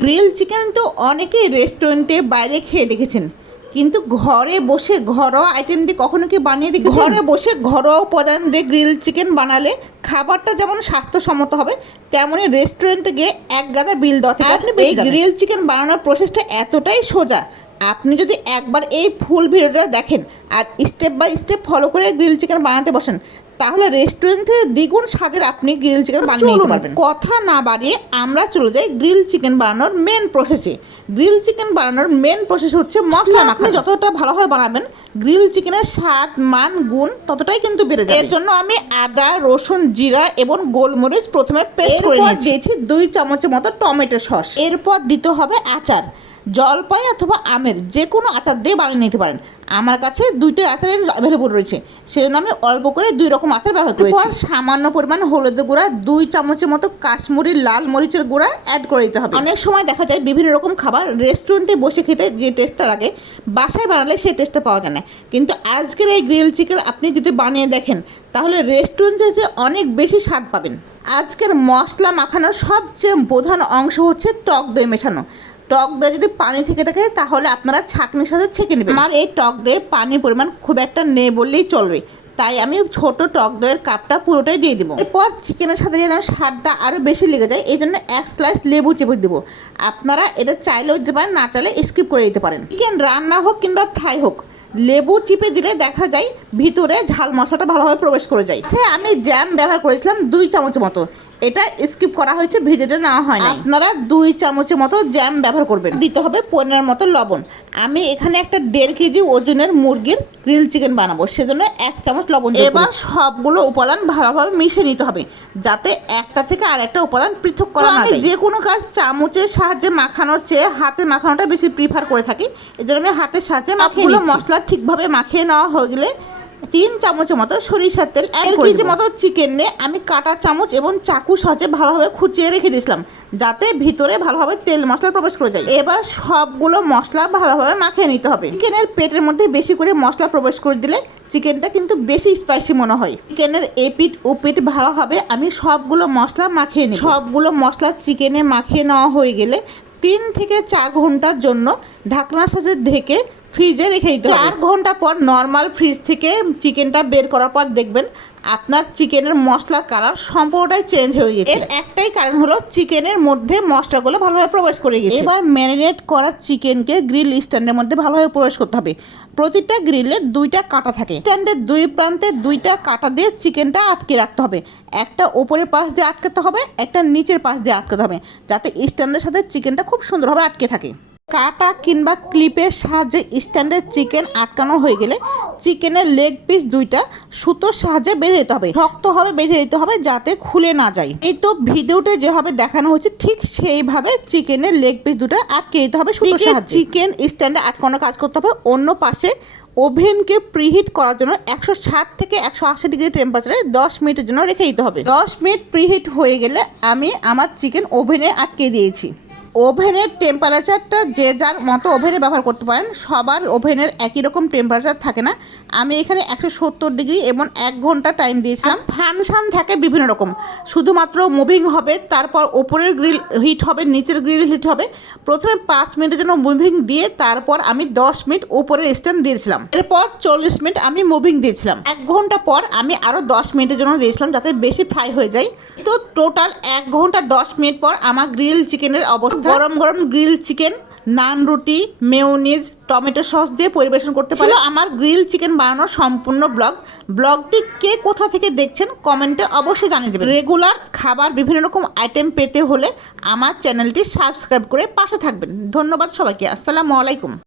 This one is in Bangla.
গ্রিল চিকেন তো অনেকেই রেস্টুরেন্টে বাইরে খেয়ে দেখেছেন। কিন্তু ঘরে বসে ঘরোয়া আইটেম দিয়ে কখনো কি বানিয়ে দেখেছেন? ঘরে বসে ঘরোয়া উপাদান দিয়ে গ্রিল চিকেন বানালে খাবারটা যেমন স্বাস্থ্যসম্মত হবে তেমনই রেস্টুরেন্টে গিয়ে এক গাদা বিল দেওয়া থেকে আপনি এই গ্রিল চিকেন বানানোর প্রসেসটা এতটাই সোজা আপনি যদি একবার এই ফুল ভিডিওটা দেখেন আর স্টেপ বাই স্টেপ ফলো করে গ্রিল চিকেন বানাতে বসেন তাহলে রেস্টুরেন্ট থেকে দ্বিগুণ স্বাদের আপনি গ্রিল চিকেন বানিয়ে নিতে পারবেন। কথা না বাড়িয়ে আমরা চলে যাই গ্রিল চিকেন বানানোর মেন প্রসেসে গ্রিল চিকেন বানানোর মেন প্রসেস হচ্ছে মশলা মাখানো। যতটা ভালোভাবে বানাবেন গ্রিল চিকেনের স্বাদ মান গুণ ততটাই কিন্তু বেড়ে যাবে। এর জন্য আমি আদা রসুন জিরা এবং গোলমরিচ প্রথমে পেস্ট করে নিয়েছি। দিয়েছি দুই চামচের মতো টমেটো সস। এরপর দিতে হবে আচার। জলপাই অথবা আমের যে কোনো আচার দিয়ে বানিয়ে নিতে পারেন। আমার কাছে দুইটা আচারের অ্যাভেলেবল রয়েছে। সেজন্য আমি অল্প করে দুই রকম আচার ব্যবহার করেছি। সামান্য পরিমাণ হলুদের গুঁড়া দুই চামচের মতো কাশ্মীরি লাল মরিচের গুঁড়া অ্যাড করে দিতে হবে। অনেক সময় দেখা যায় বিভিন্ন রকম খাবার রেস্টুরেন্টে বসে খেতে যে টেস্টটা লাগে বাসায় বানালে সেই টেস্টটা পাওয়া যায় না। কিন্তু আজকের এই গ্রিল চিকেন আপনি যদি বানিয়ে দেখেন তাহলে রেস্টুরেন্টে যে অনেক বেশি স্বাদ পাবেন। আজকের মশলা মাখানোর সবচেয়ে প্রধান অংশ হচ্ছে টক দই মেশানো। টক দই যদি পানি থেকে থাকে, তাহলে আপনারা ছাঁকনির সাথে ছেঁকে নেবেন। আমার এই টক দইয়ে পানির পরিমাণ খুব একটা নেই বললেই চলবে। তাই আমি ছোট টক দইয়ের কাপটা পুরোটাই দিয়ে দিব। এরপর চিকেনের সাথে যেন স্বাদটা আরও বেশি লেগে যায়, এই জন্য এক স্লাইস লেবু চেপে দেবো। আপনারা এটা চাইলেও দিতে পারেন, না চাইলে স্কিপ করে দিতে পারেন। চিকেন রান্না হোক কিংবা ফ্রাই হোক, লেবু চিপে দিলে দেখা যায় ভিতরে ঝাল মশলাটা ভালোভাবে প্রবেশ করে যায়। হ্যাঁ আমি জ্যাম ব্যবহার করেছিলাম দুই চামচের মতো। এটা স্কিপ করা হয়েছে ভেজেটা নেওয়া হয় না আপনারা দুই চামচের মতো জ্যাম ব্যবহার করবেন। দিতে হবে পনেরোর মতো লবণ। আমি এখানে একটা দেড় কেজি ওজনের মুরগির গ্রিল চিকেন বানাবো সেজন্য এক চামচ লবণ এবার সবগুলো উপাদান ভালোভাবে মিশিয়ে নিতে হবে যাতে একটা থেকে আর একটা উপাদান পৃথক করা না যে কোনো কাজ চামচের সাহায্যে মাখানোর চেয়ে হাতে মাখানোটা বেশি প্রিফার করে থাকি। এই জন্য আমি হাতের সাহায্যে মাখিয়ে মশলা ঠিকভাবে মাখিয়ে নেওয়া হয়ে গেলে তিন চামচের মতো সরিষার তেল এক কেজি মতো চিকেন নিয়ে আমি কাটা চামচ এবং চাকু সাহায্যে ভালোভাবে খুঁচিয়ে রেখে দিয়েছিলাম যাতে ভিতরে ভালোভাবে তেল মশলা প্রবেশ করে যায়। এবার সবগুলো মশলা ভালোভাবে মাখিয়ে নিতে হবে। চিকেনের পেটের মধ্যে বেশি করে মশলা প্রবেশ করে দিলে চিকেনটা কিন্তু বেশি স্পাইসি মনে হয়। চিকেনের এপিট উপিট ভালোভাবে আমি সবগুলো মশলা মাখিয়ে নিই সবগুলো মশলা চিকেনে মাখিয়ে নেওয়া হয়ে গেলে তিন থেকে চার ঘণ্টার জন্য ঢাকনার সাথে ঢেকে ফ্রিজে রেখে দিতে চার ঘণ্টা পর নর্মাল ফ্রিজ থেকে চিকেনটা বের করার পর দেখবেন আপনার চিকেনের মশলার কালার সম্পূর্ণটাই চেঞ্জ হয়ে গেছে। এর একটাই কারণ হলো চিকেনের মধ্যে মশলাগুলো ভালোভাবে প্রবেশ করে গেছে। এবার ম্যারিনেট করা চিকেনকে গ্রিল স্ট্যান্ডের মধ্যে ভালোভাবে প্রবেশ করতে হবে। প্রতিটা গ্রিলের দুইটা কাটা থাকে। স্ট্যান্ডের দুই প্রান্তে দুইটা কাটা দিয়ে চিকেনটা আটকে রাখতে হবে। একটা ওপরের পাশ দিয়ে আটকাতে হবে একটা নিচের পাশ দিয়ে আটকাতে হবে যাতে স্ট্যান্ডের সাথে চিকেনটা খুব সুন্দরভাবে আটকে থাকে। কাটা কিংবা ক্লিপের সাহায্যে স্ট্যান্ডের চিকেন আটকানো হয়ে গেলে চিকেনের লেগ পিস দুইটা সুতোর সাহায্যে বেঁধে দিতে হবে। শক্তভাবে বেঁধে দিতে হবে যাতে খুলে না যায়। এই তো ভিডিওতে যেভাবে দেখানো হচ্ছে ঠিক সেইভাবে চিকেনের লেগ পিস দুটো আটকে দিতে হবে সুতোর সাহায্যে। চিকেন স্ট্যান্ডে আটকানো কাজ করতে হবে। অন্য পাশে ওভেনকে প্রিহিট করার জন্য একশো ষাট থেকে একশো আশি ডিগ্রি টেম্পারেচারে দশ মিনিটের জন্য রেখে দিতে হবে। দশ মিনিট প্রিহিট হয়ে গেলে আমি আমার চিকেন ওভেনে আটকে দিয়েছি। ওভেনের টেম্পারেচারটা যে যার মতো ওভেনে ব্যবহার করতে পারেন, সবার ওভেনের একই রকম টেম্পারেচার থাকে না। আমি এখানে একশো সত্তর ডিগ্রি এবং এক ঘণ্টা টাইম দিয়েছিলাম। ফাংশন থাকে বিভিন্ন রকম। শুধুমাত্র মুভিং হবে, তারপর ওপরের গ্রিল হিট হবে, নিচের গ্রিল হিট হবে। প্রথমে পাঁচ মিনিটের জন্য মুভিং দিয়ে তারপর আমি দশ মিনিট ওপরের স্ট্যান্ড দিয়েছিলাম। এরপর চল্লিশ মিনিট আমি মুভিং দিয়েছিলাম। এক ঘণ্টা পর আমি আরও দশ মিনিটের জন্য দিয়েছিলাম যাতে বেশি ফ্রাই হয়ে যায়। তো টোটাল এক ঘণ্টা দশ মিনিট পর আমার গ্রিল চিকেনের অবস্থা গরম গরম গ্রিল চিকেন নান রুটি মেউনিজ টমেটো সস দিয়ে পরিবেশন করতে পারো আমার গ্রিল চিকেন বানানোর সম্পূর্ণ ব্লগ। ব্লগটি কে কোথা থেকে দেখছেন কমেন্টে অবশ্যই জানিয়ে দেবেন। রেগুলার খাবার বিভিন্ন রকম আইটেম পেতে হলে আমার চ্যানেলটি সাবস্ক্রাইব করে পাশে থাকবেন। ধন্যবাদ সবাইকে। আসসালামু আলাইকুম।